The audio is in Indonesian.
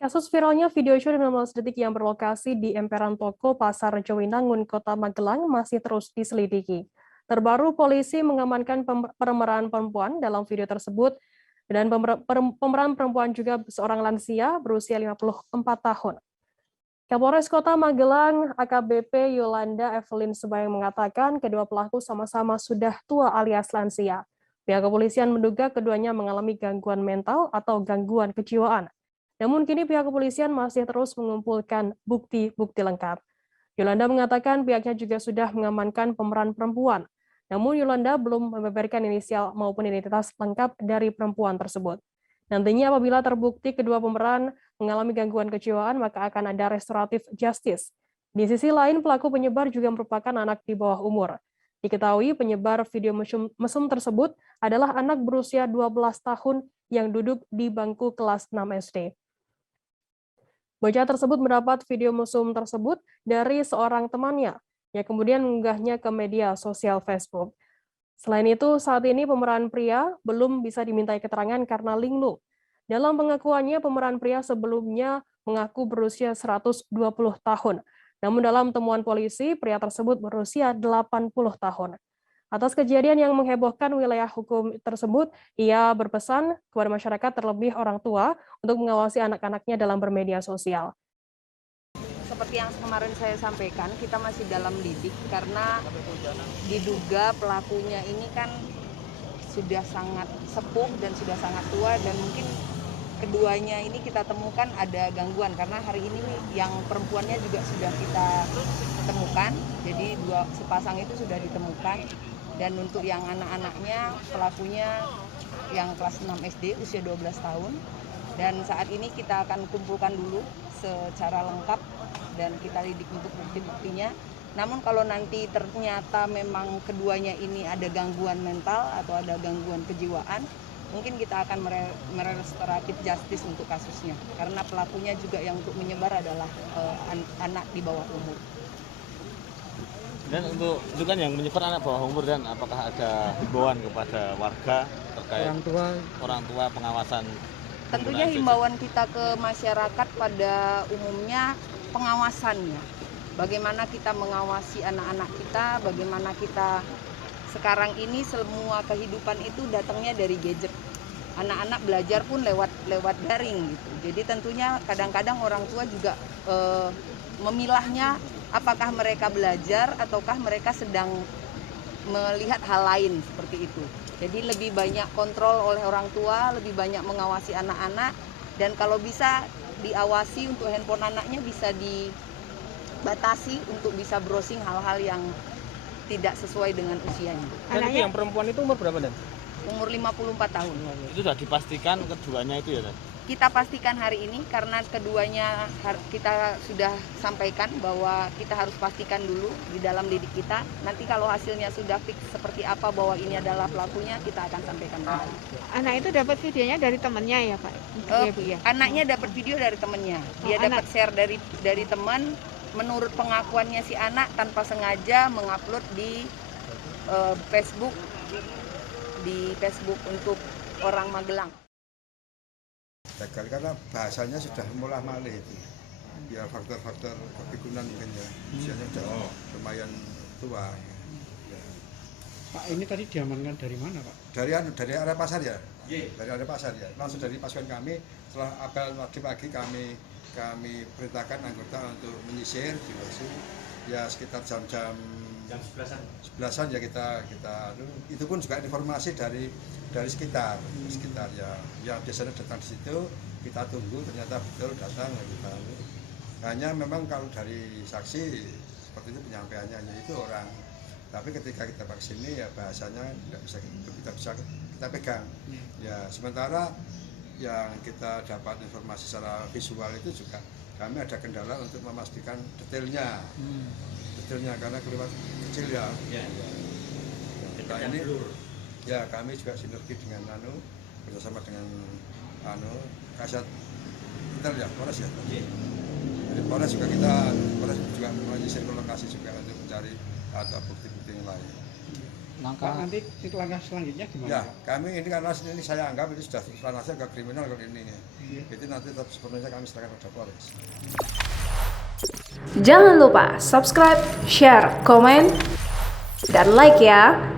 Kasus viralnya video show 15 detik yang berlokasi di emperan toko Pasar Jowinangun, Kota Magelang masih terus diselidiki. Terbaru, polisi mengamankan pemeran perempuan dalam video tersebut dan pemeran perempuan juga seorang lansia berusia 54 tahun. Kapolres Kota Magelang, AKBP Yolanda Evelyn Sebayang mengatakan kedua pelaku sama-sama sudah tua alias lansia. Pihak kepolisian menduga keduanya mengalami gangguan mental atau gangguan kejiwaan. Namun kini pihak kepolisian masih terus mengumpulkan bukti-bukti lengkap. Yolanda mengatakan pihaknya juga sudah mengamankan pemeran perempuan. Namun Yolanda belum membeberkan inisial maupun identitas lengkap dari perempuan tersebut. Nantinya apabila terbukti kedua pemeran mengalami gangguan kejiwaan, maka akan ada restoratif justice. Di sisi lain, pelaku penyebar juga merupakan anak di bawah umur. Diketahui penyebar video mesum tersebut adalah anak berusia 12 tahun yang duduk di bangku kelas 6 SD. Bocah tersebut mendapat video mesum tersebut dari seorang temannya, yang kemudian mengunggahnya ke media sosial Facebook. Selain itu, saat ini pemeran pria belum bisa dimintai keterangan karena linglung. Dalam pengakuannya, pemeran pria sebelumnya mengaku berusia 120 tahun. Namun dalam temuan polisi, pria tersebut berusia 80 tahun. Atas kejadian yang menghebohkan wilayah hukum tersebut, ia berpesan kepada masyarakat terlebih orang tua untuk mengawasi anak-anaknya dalam bermedia sosial. Seperti yang kemarin saya sampaikan, kita masih dalam lidik karena diduga pelakunya ini kan sudah sangat sepuh dan sudah sangat tua, dan mungkin keduanya ini kita temukan ada gangguan karena hari ini yang perempuannya juga sudah kita temukan, jadi dua sepasang itu sudah ditemukan. Dan untuk yang anak-anaknya, pelakunya yang kelas 6 SD usia 12 tahun, dan saat ini kita akan kumpulkan dulu secara lengkap dan kita lidik untuk bukti-buktinya. Namun kalau nanti ternyata memang keduanya ini ada gangguan mental atau ada gangguan kejiwaan, mungkin kita akan merestoratif justice untuk kasusnya, karena pelakunya juga yang untuk menyebar adalah anak di bawah umur. Dan untuk itu kan yang menyebar anak bawah umur, dan apakah ada himbauan kepada warga terkait orang tua pengawasan? Tentunya himbauan kita ke masyarakat pada umumnya pengawasannya. Bagaimana kita mengawasi anak-anak kita, bagaimana kita sekarang ini semua kehidupan itu datangnya dari gadget. Anak-anak belajar pun lewat daring gitu. Jadi tentunya kadang-kadang orang tua juga memilahnya apakah mereka belajar ataukah mereka sedang melihat hal lain seperti itu. Jadi lebih banyak kontrol oleh orang tua, lebih banyak mengawasi anak-anak, dan kalau bisa diawasi untuk handphone anaknya bisa dibatasi untuk bisa browsing hal-hal yang tidak sesuai dengan usianya. Dan itu yang perempuan itu umur berapa, Dan? Umur 54 tahun. Itu sudah dipastikan keduanya itu ya, Dan? Kita pastikan hari ini karena keduanya kita sudah sampaikan bahwa kita harus pastikan dulu di dalam lidik kita. Nanti kalau hasilnya sudah fix seperti apa bahwa ini adalah pelakunya, kita akan sampaikan kembali. Anak itu dapat videonya dari temannya ya, Pak? Ya. Anaknya dapat video dari temannya. Dia dapat share dari teman. Menurut pengakuannya si anak tanpa sengaja mengupload di Facebook untuk orang Magelang. Gagal karena bahasanya sudah mulai malih itu. Ya faktor-faktor kepikunan mungkin ya. Usianya sudah lumayan tua. Ya. Pak, ini tadi diamankan dari mana, Pak? Dari area pasar ya. Dari area pasar ya. Langsung dari pasukan kami, setelah apel pagi kami perintahkan anggota untuk menyisir di lokasi. Ya sekitar jam 11-an ya kita itu pun juga informasi dari sekitar ya, yang biasanya datang di situ kita tunggu, ternyata betul datang kita. Hanya memang kalau dari saksi seperti itu penyampaiannya itu orang, tapi ketika kita pakai sini ya bahasanya tidak bisa kita pegang. Ya sementara yang kita dapat informasi secara visual itu juga kami ada kendala untuk memastikan detailnya karena kelewat kecil ya. Kita ini ya kami juga sinergi dengan bersama dengan Kasat Intel ya, Polres ya. Jadi Polres juga menyisir ke lokasi juga untuk mencari atau bukti-bukti yang lain. Pak, nanti langkah selanjutnya gimana Ya, Pak? kami ini karena ini saya anggap ini sudah ranahnya agak kriminal kalau ini. Itu nanti tetap sepenuhnya kami serahkan kepada Polres. Jangan lupa subscribe, share, komen, dan like ya.